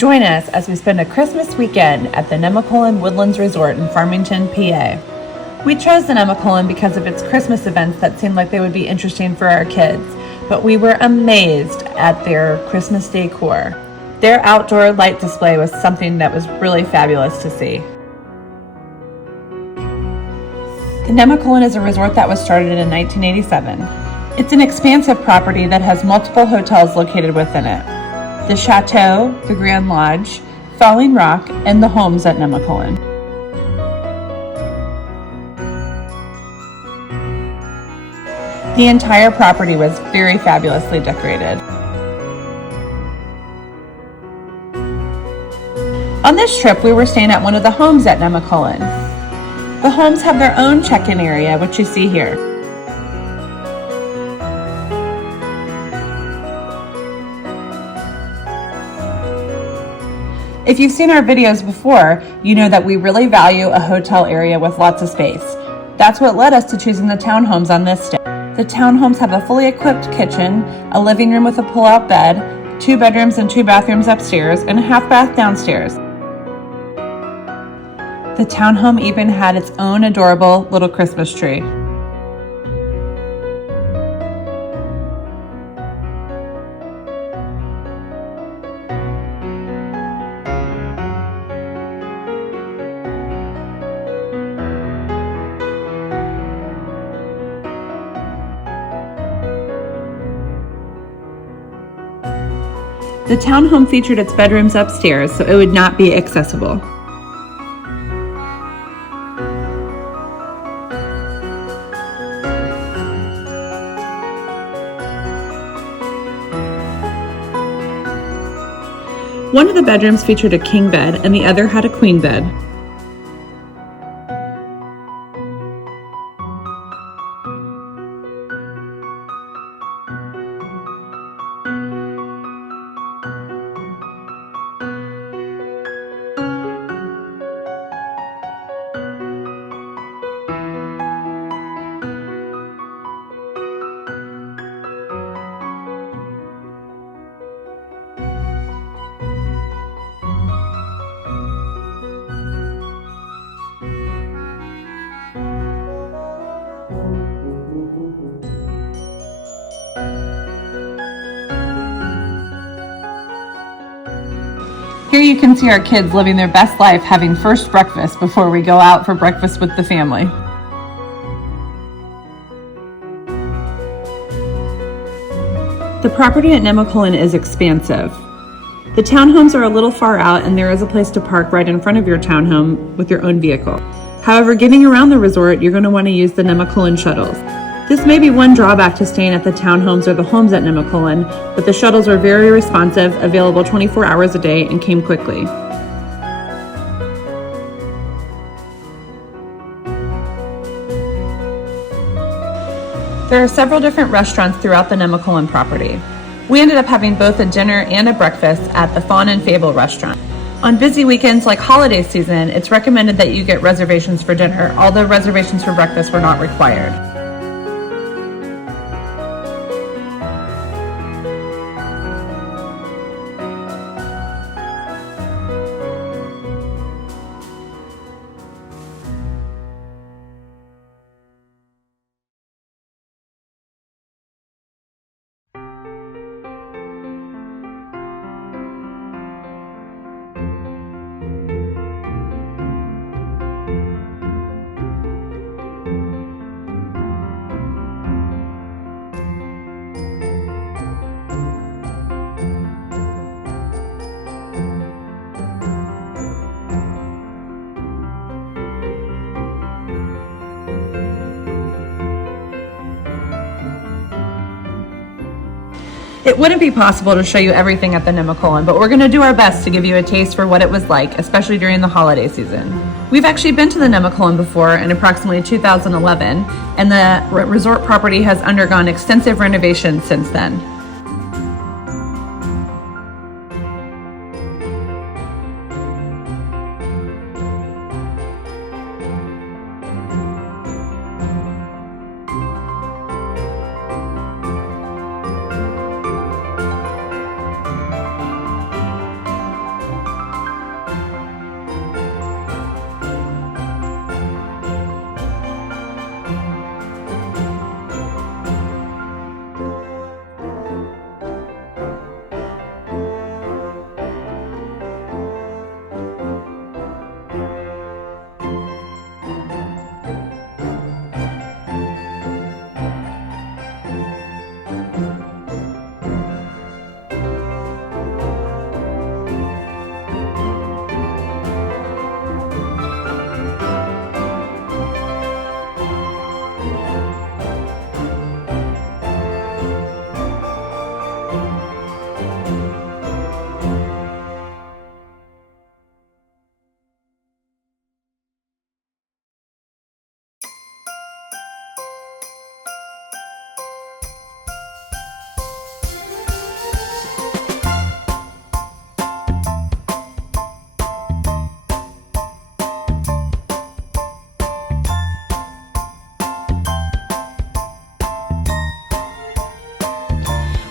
Join us as we spend a Christmas weekend at the Nemacolin Woodlands Resort in Farmington, PA. We chose the Nemacolin because of its Christmas events that seemed like they would be interesting for our kids, but we were amazed at their Christmas decor. Their outdoor light display was something that was really fabulous to see. The Nemacolin is a resort that was started in 1987. It's an expansive property that has multiple hotels located within it. The Chateau, the Grand Lodge, Falling Rock, and the homes at Nemacolin. The entire property was very fabulously decorated. On this trip, we were staying at one of the homes at Nemacolin. The homes have their own check-in area, which you see here. If you've seen our videos before, you know that we really value a hotel area with lots of space. That's what led us to choosing the townhomes on this stay. The townhomes have a fully equipped kitchen, a living room with a pull-out bed, 2 bedrooms and 2 bathrooms upstairs, and a half bath downstairs. The townhome even had its own adorable little Christmas tree. The townhome featured its bedrooms upstairs, so it would not be accessible. One of the bedrooms featured a king bed and the other had a queen bed. Here you can see our kids living their best life, having first breakfast before we go out for breakfast with the family. The property at Nemacolin is expansive. The townhomes are a little far out and there is a place to park right in front of your townhome with your own vehicle. However, getting around the resort, you're going to want to use the Nemacolin shuttles. This may be one drawback to staying at the townhomes or the homes at Nemacolin, but the shuttles are very responsive, available 24 hours a day, and came quickly. There are several different restaurants throughout the Nemacolin property. We ended up having both a dinner and a breakfast at the Fawn and Fable restaurant. On busy weekends like holiday season, it's recommended that you get reservations for dinner, although reservations for breakfast were not required. It wouldn't be possible to show you everything at the Nemacolin, but we're going to do our best to give you a taste for what it was like, especially during the holiday season. We've actually been to the Nemacolin before in approximately 2011, and the resort property has undergone extensive renovations since then.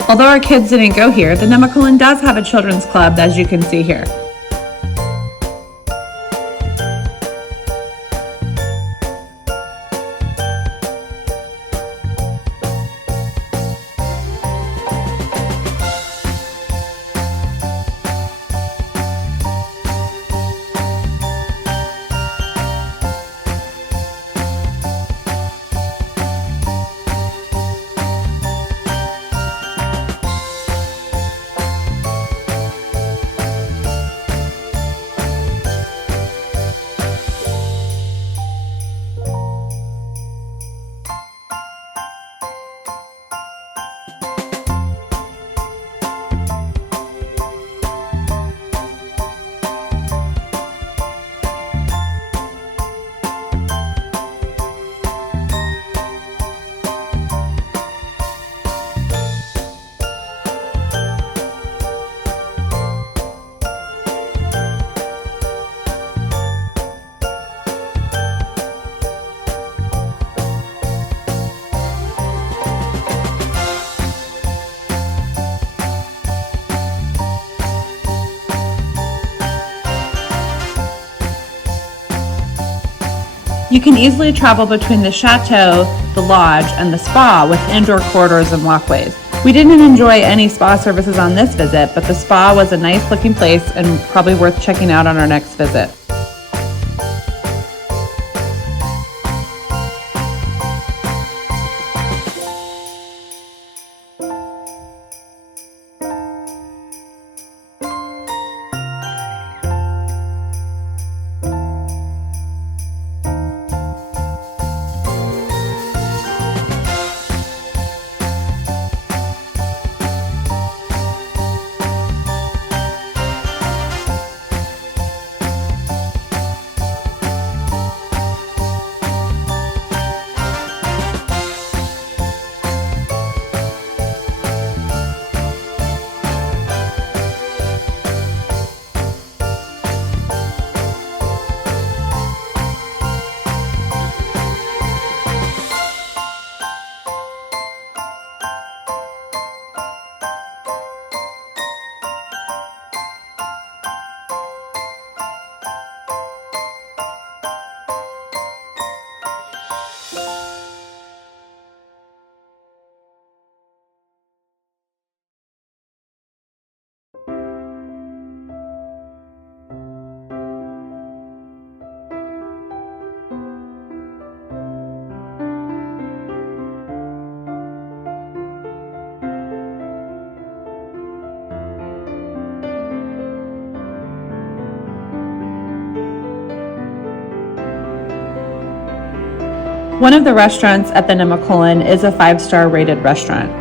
Although our kids didn't go here, the Nemacolin does have a children's club, as you can see here. You can easily travel between the Chateau, the lodge, and the spa with indoor corridors and walkways. We didn't enjoy any spa services on this visit, but the spa was a nice looking place and probably worth checking out on our next visit. One of the restaurants at the Nemacolin is a 5-star rated restaurant.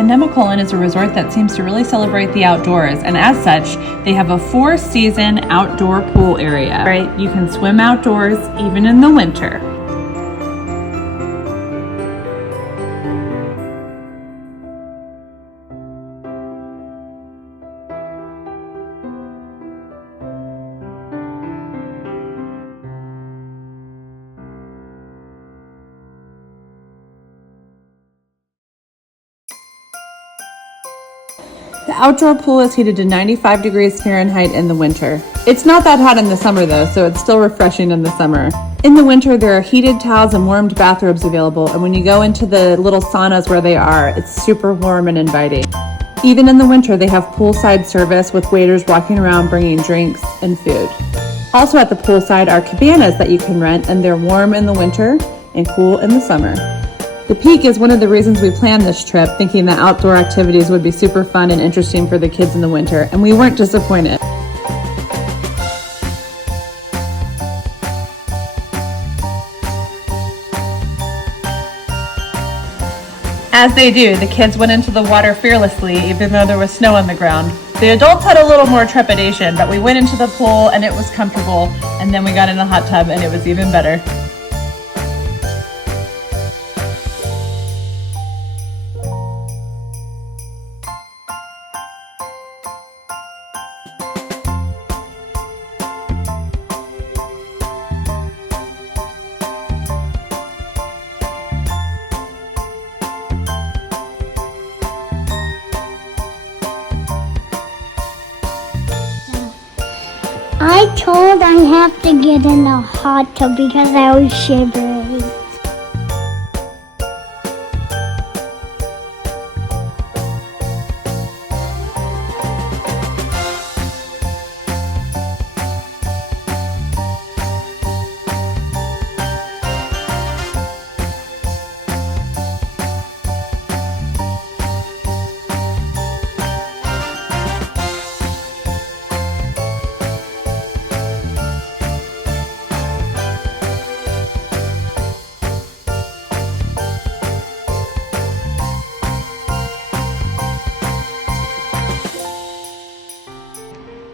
The Nemacolin is a resort that seems to really celebrate the outdoors, and as such, they have a 4-season outdoor pool area. Right? You can swim outdoors even in the winter. The outdoor pool is heated to 95 degrees Fahrenheit in the winter. It's not that hot in the summer though, so it's still refreshing in the summer. In the winter, there are heated towels and warmed bathrobes available, and when you go into the little saunas where they are, it's super warm and inviting. Even in the winter, they have poolside service with waiters walking around bringing drinks and food. Also at the poolside are cabanas that you can rent, and they're warm in the winter and cool in the summer. The Peak is one of the reasons we planned this trip, thinking that outdoor activities would be super fun and interesting for the kids in the winter, and we weren't disappointed. As they do, the kids went into the water fearlessly, even though there was snow on the ground. The adults had a little more trepidation, but we went into the pool and it was comfortable, and then we got in the hot tub and it was even better. I told I have to get in a hot tub because I was shivering.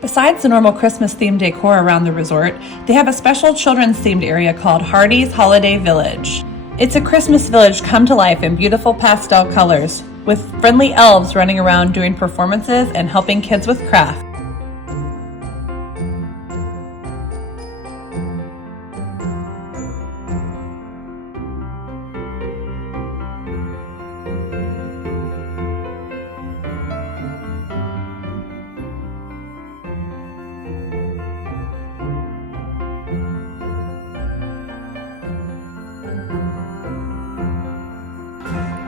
Besides the normal Christmas-themed decor around the resort, they have a special children's-themed area called Hardy's Holiday Village. It's a Christmas village come to life in beautiful pastel colors, with friendly elves running around doing performances and helping kids with crafts.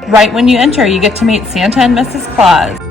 Right when you enter, you get to meet Santa and Mrs. Claus.